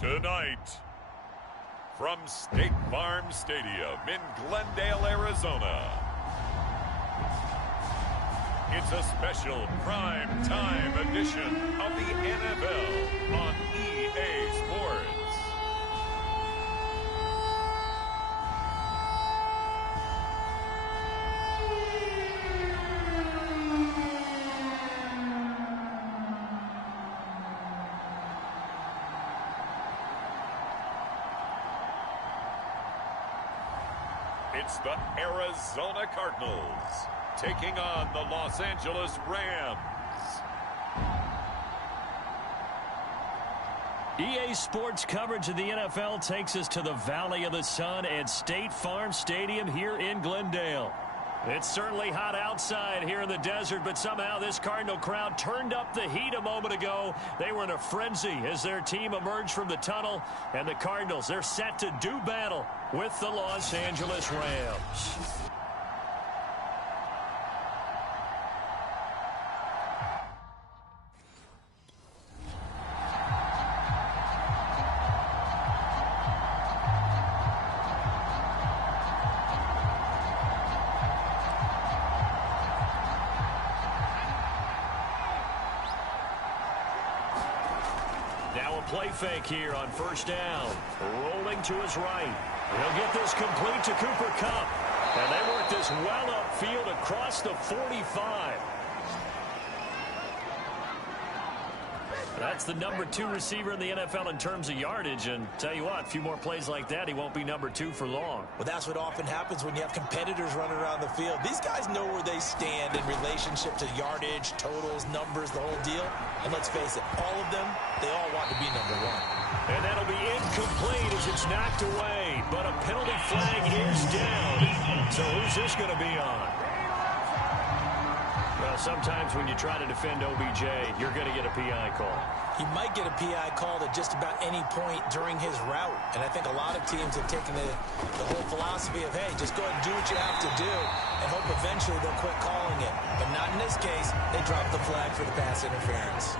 Tonight, from State Farm Stadium in Glendale, Arizona, it's a special prime time edition of the NFL on EA Sports. It's the Arizona Cardinals taking on the Los Angeles Rams. EA Sports coverage of the NFL takes us to the Valley of the Sun at State Farm Stadium here in Glendale. It's certainly hot outside here in the desert, but somehow this Cardinal crowd turned up the heat a moment ago. They were in a frenzy as their team emerged from the tunnel, and the Cardinals, they're set to do battle with the Los Angeles Rams. Now a play fake here on first down. Rolling to his right. He'll get this complete to Cooper Kupp. And they work this well upfield across the 45. That's the number 2 receiver in the NFL in terms of yardage. And tell you what, a few more plays like that, he won't be number 2 for long. Well, that's what often happens when you have competitors running around the field. These guys know where they stand in relationship to yardage, totals, numbers, the whole deal. And let's face it, all of them, they all want to be number 1. And that'll be incomplete as it's knocked away. But a penalty flag is down. So who's this going to be on? Well, sometimes when you try to defend OBJ, you're going to get a PI call. He might get a PI call at just about any point during his route. And I think a lot of teams have taken the whole philosophy of, hey, just go ahead and do what you have to do and hope eventually they'll quit calling it. But not in this case. They dropped the flag for the pass interference.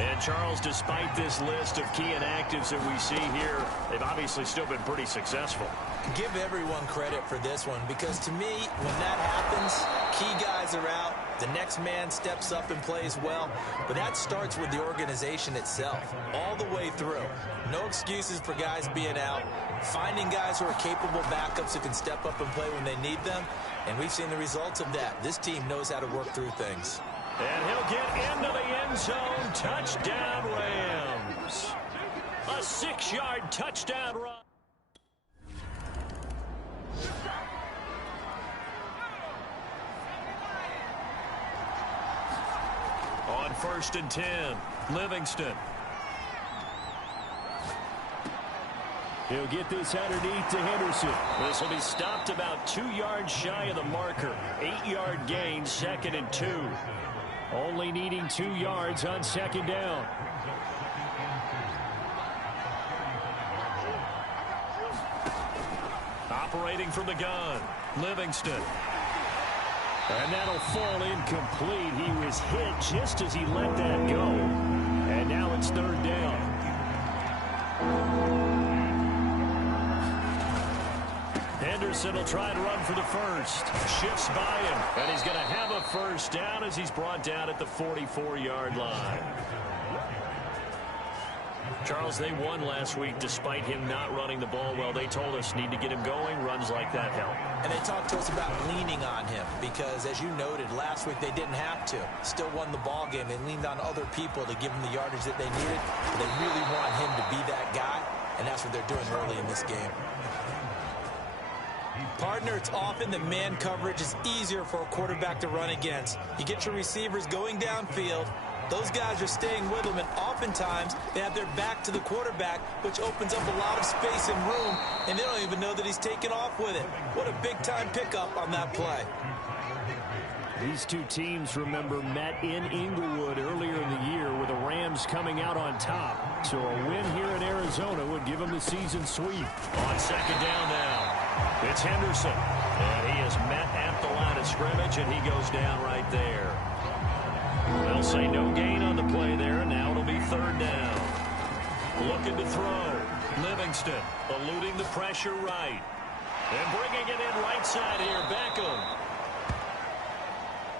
And, Charles, despite this list of key inactives that we see here, they've obviously still been pretty successful. Give everyone credit for this one because, to me, when that happens, key guys are out. The next man steps up and plays well. But that starts with the organization itself all the way through. No excuses for guys being out. Finding guys who are capable backups who can step up and play when they need them. And we've seen the results of that. This team knows how to work through things. And he'll get into the end zone. Touchdown, Rams. A 6-yard touchdown run. On 1st and 10, Livingston. He'll get this underneath to Henderson. This will be stopped about 2 yards shy of the marker. 8-yard gain, 2nd and 2. Only needing 2 yards on 2nd down. Operating from the gun, Livingston. And that'll fall incomplete. He was hit just as he let that go. And now it's 3rd down. Henderson will try to run for the first. Shifts by him. And he's going to have a first down as he's brought down at the 44-yard line. Charles, they won last week despite him not running the ball well. They told us need to get him going. Runs like that help. And they talked to us about leaning on him because, as you noted, last week they didn't have to. Still won the ball game. They leaned on other people to give them the yardage that they needed. But they really want him to be that guy, and that's what they're doing early in this game. Partner, it's often that man coverage is easier for a quarterback to run against. You get your receivers going downfield. Those guys are staying with him, and oftentimes they have their back to the quarterback, which opens up a lot of space and room, and they don't even know that he's taken off with it. What a big-time pickup on that play. These two teams, remember, met in Inglewood earlier in the year with the Rams coming out on top. So a win here in Arizona would give them the season sweep. On 2nd down now, it's Henderson. And he is met at the line of scrimmage, and he goes down right there. They'll say no gain on the play there, and now it'll be 3rd down. Looking to throw. Livingston eluding the pressure right. And bringing it in right side here, Beckham.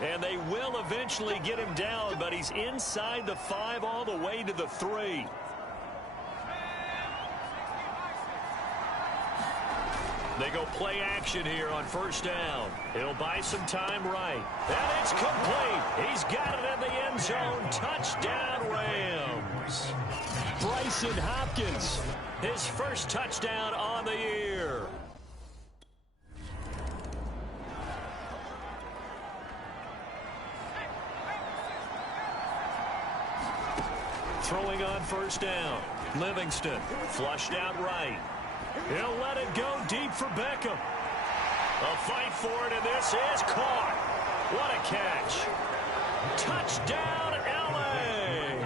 And they will eventually get him down, but he's inside the 5 all the way to the 3. They go play action here on first down. He'll buy some time right. And it's complete. He's got it in the end zone. Touchdown, Rams. Bryson Hopkins, his first touchdown on the year. Throwing on first down. Livingston flushed out right. He'll let it go deep for Beckham. A fight for it, and this is caught. What a catch. Touchdown, L.A.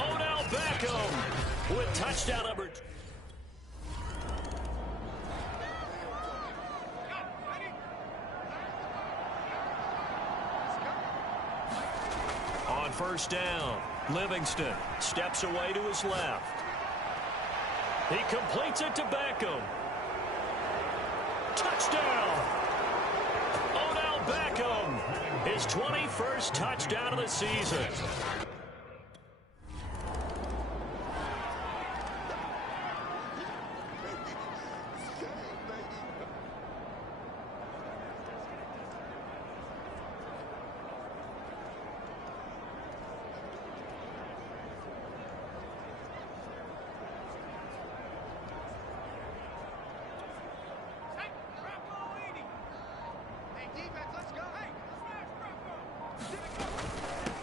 Odell Beckham with touchdown number 2. On first down, Livingston steps away to his left. He completes it to Beckham. Touchdown! Odell Beckham, his 21st touchdown of the season.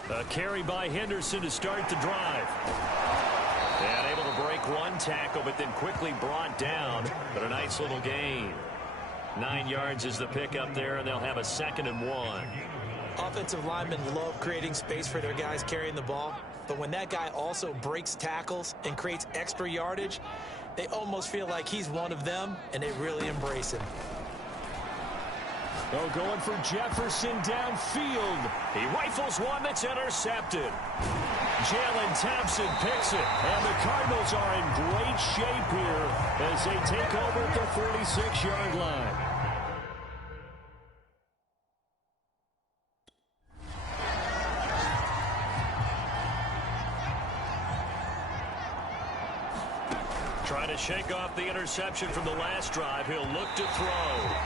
A carry by Henderson to start the drive. And able to break one tackle, but then quickly brought down. But a nice little gain. 9 yards is the pickup there, and they'll have a 2nd and 1. Offensive linemen love creating space for their guys carrying the ball. But when that guy also breaks tackles and creates extra yardage, they almost feel like he's one of them, and they really embrace him. Oh, going for Jefferson downfield. He rifles one that's intercepted. Jalen Thompson picks it, and the Cardinals are in great shape here as they take over at the 46-yard line. Trying to shake off the interception from the last drive. He'll look to throw.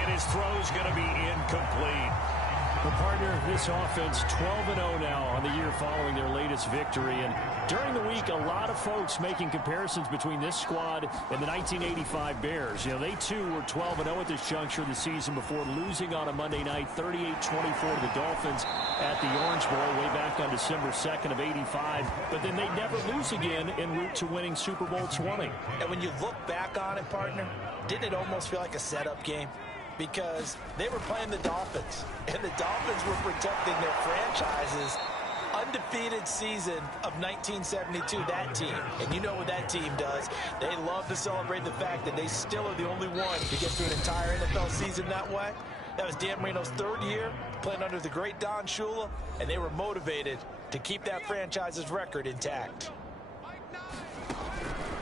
And his throw's going to be incomplete. The partner, this offense 12-0 now on the year following their latest victory. And during the week, a lot of folks making comparisons between this squad and the 1985 Bears. You know, they too were 12-0 at this juncture of the season before losing on a Monday night 38-24 to the Dolphins at the Orange Bowl way back on December 2nd of 85. But then they never lose again en route to winning Super Bowl 20. And when you look back on it, partner, didn't it almost feel like a setup game? Because they were playing the Dolphins, and the Dolphins were protecting their franchise's undefeated season of 1972, that team. And you know what that team does. They love to celebrate the fact that they still are the only one to get through an entire NFL season that way. That was Dan Marino's 3rd year, playing under the great Don Shula, and they were motivated to keep that franchise's record intact.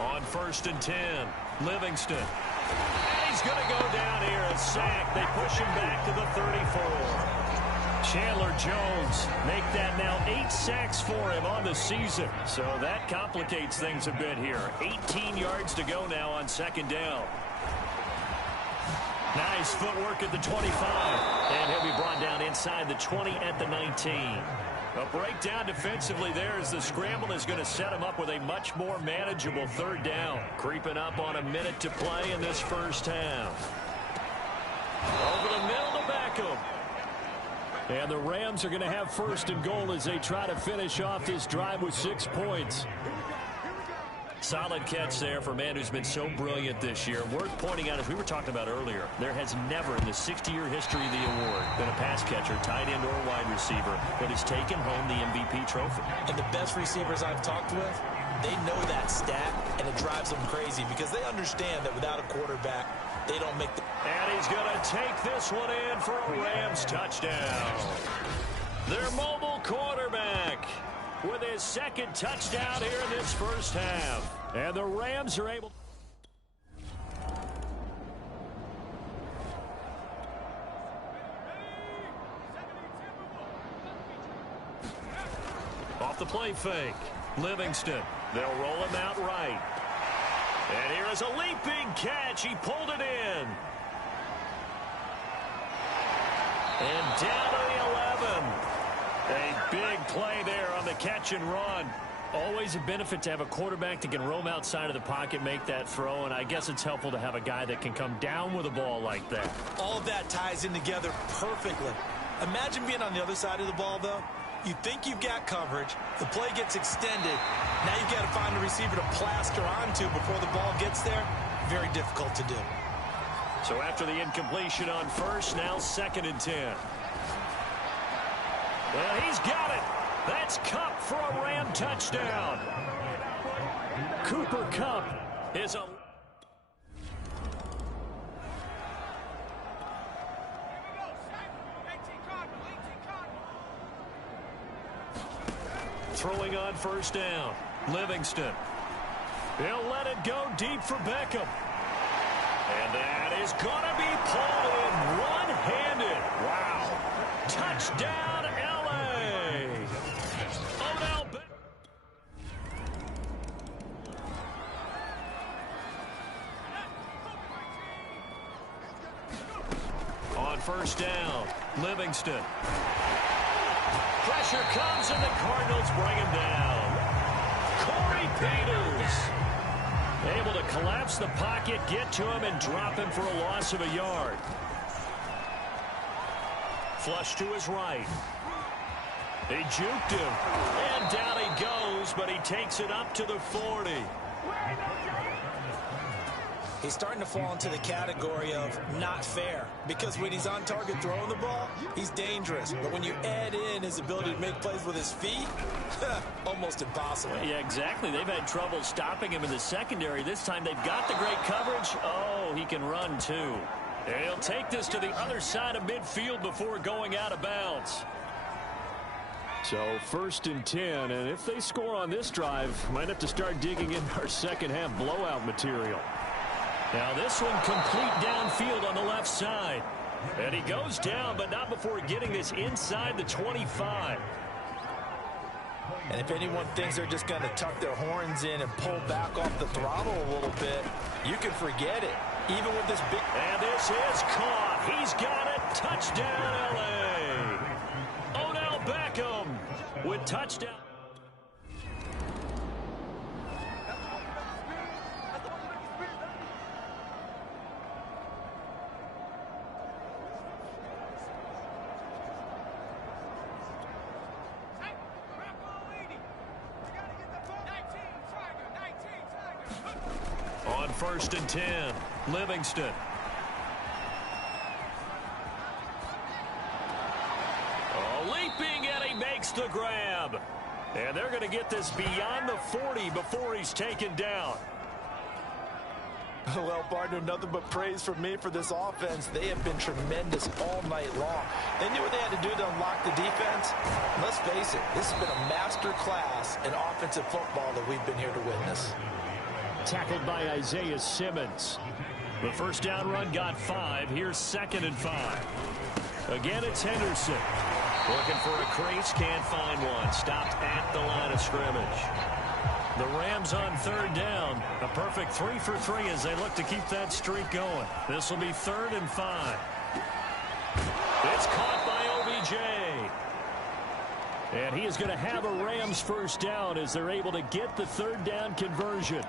On 1st and 10, Livingston. He's going to go down here, a sack. They push him back to the 34. Chandler Jones make that now 8 sacks for him on the season. So that complicates things a bit here. 18 yards to go now on 2nd down. Nice footwork at the 25. And he'll be brought down inside the 20 at the 19. A breakdown defensively there as the scramble is going to set him up with a much more manageable 3rd down. Creeping up on a minute to play in this first half. Over the middle to Beckham. And the Rams are going to have 1st and goal as they try to finish off this drive with 6 points. Solid catch there for a man who's been so brilliant this year. Worth pointing out, as we were talking about earlier, there has never in the 60-year history of the award been a pass catcher, tight end, or wide receiver that has taken home the MVP trophy. And the best receivers I've talked with, they know that stat, and it drives them crazy because they understand that without a quarterback, they don't make the... And he's going to take this one in for a Rams touchdown. Their mobile quarterback with his second touchdown here in this first half. And the Rams are able... Off the play fake. Livingston. They'll roll him out right. And here is a leaping catch. He pulled it in. And down to the 11. A big play there on the catch and run. Always a benefit to have a quarterback that can roam outside of the pocket, make that throw, and I guess it's helpful to have a guy that can come down with a ball like that. All of that ties in together perfectly. Imagine being on the other side of the ball, though. You think you've got coverage. The play gets extended. Now you've got to find a receiver to plaster onto before the ball gets there. Very difficult to do. So after the incompletion on first, now 2nd and 10. Well, he's got it. That's Kupp for a Ram touchdown. Cooper Kupp is a... Throwing on first down. Livingston. He'll let it go deep for Beckham. And that is going to be pulled in one-handed. Wow. Touchdown, L.A. Odell Beckham. On first down, Livingston. Pressure comes and the Cardinals bring him down. Corey Peters able to collapse the pocket, get to him, and drop him for a loss of a yard. Flush to his right. They juked him, and down he goes, but he takes it up to the 40. He's starting to fall into the category of not fair, because when he's on target throwing the ball, he's dangerous. But when you add in his ability to make plays with his feet, almost impossible. Yeah, exactly. They've had trouble stopping him in the secondary. This time they've got the great coverage. Oh, he can run too. And he'll take this to the other side of midfield before going out of bounds. So 1st and 10, and if they score on this drive, might have to start digging in our second half blowout material. Now this one complete downfield on the left side. And he goes down, but not before getting this inside the 25. And if anyone thinks they're just going to tuck their horns in and pull back off the throttle a little bit, you can forget it. Even with this big... And this is caught. He's got it. Touchdown, L.A. Odell Beckham with touchdown. On 1st and 10, Livingston. Oh, leaping, and he makes the grab. And they're going to get this beyond the 40 before he's taken down. Well, partner, nothing but praise from me for this offense. They have been tremendous all night long. They knew what they had to do to unlock the defense. Let's face it, this has been a master class in offensive football that we've been here to witness. Tackled by Isaiah Simmons. The first down run got 5. Here's 2nd and 5. Again, it's Henderson. Looking for a crease, can't find one. Stopped at the line of scrimmage. The Rams on 3rd down. A perfect 3 for 3 as they look to keep that streak going. This will be 3rd and 5. It's caught by OBJ. And he is going to have a Rams first down as they're able to get the 3rd down conversion.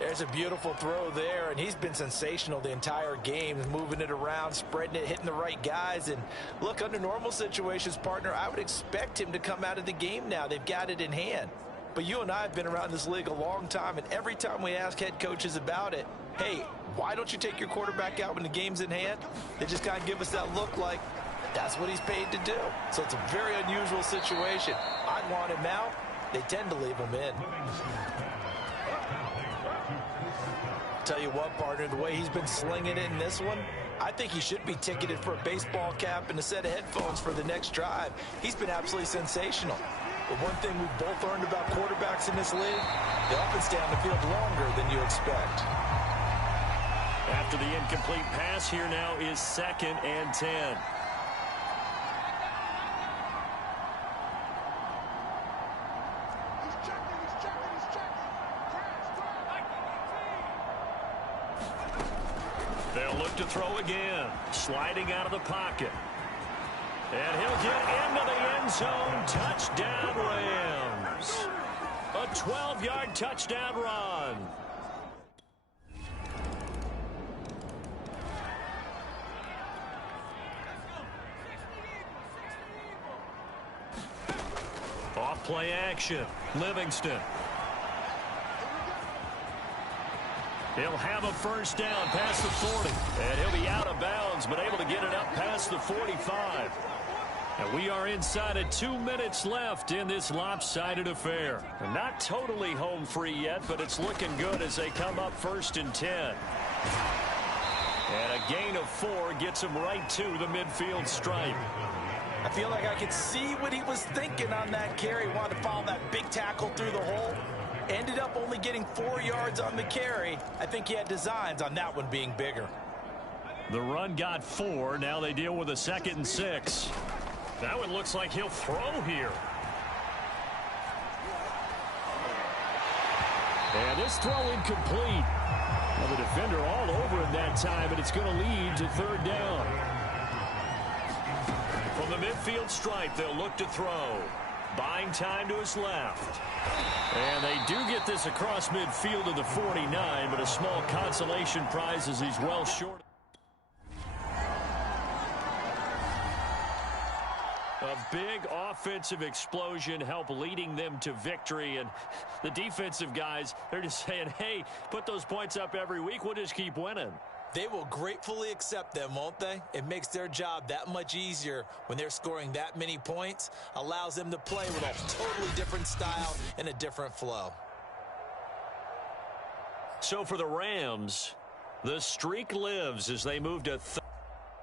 There's a beautiful throw there, and he's been sensational the entire game, moving it around, spreading it, hitting the right guys. And look, under normal situations, partner, I would expect him to come out of the game now. They've got it in hand. But you and I have been around this league a long time, and every time we ask head coaches about it, hey, why don't you take your quarterback out when the game's in hand? They just kind of give us that look like that's what he's paid to do. So it's a very unusual situation. I'd want him out. They tend to leave him in. Tell you what, partner, the way he's been slinging it in this one, I think he should be ticketed for a baseball cap and a set of headphones for the next drive. He's been absolutely sensational. But one thing we've both learned about quarterbacks in this league, they often stay on the field longer than you expect. After the incomplete pass, here now is 2nd and 10. They'll look to throw again. Sliding out of the pocket. And he'll get into the end zone. Touchdown, Rams. A 12-yard touchdown run. Off play action. Livingston. He'll have a first down past the 40. And he'll be out of bounds, but able to get it up past the 45. And we are inside of 2 minutes left in this lopsided affair. They're not totally home free yet, but it's looking good as they come up 1st and 10. And a gain of 4 gets them right to the midfield stripe. I feel like I could see what he was thinking on that carry. Wanted to follow that big tackle through the hole. Ended up only getting 4 yards on the carry. I think he had designs on that one being bigger. The run got 4. Now they deal with a 2nd and 6. That one looks like he'll throw here. And this throw incomplete. Well, the defender all over him that time, and it's going to lead to 3rd down. From the midfield stripe, they'll look to throw. Buying time to his left. And they do get this across midfield to the 49, but a small consolation prize as he's well short. A big offensive explosion helped leading them to victory. And the defensive guys, they're just saying, hey, put those points up every week. We'll just keep winning. They will gratefully accept them, won't they? It makes their job that much easier when they're scoring that many points. Allows them to play with a totally different style and a different flow. So for the Rams, the streak lives as they move to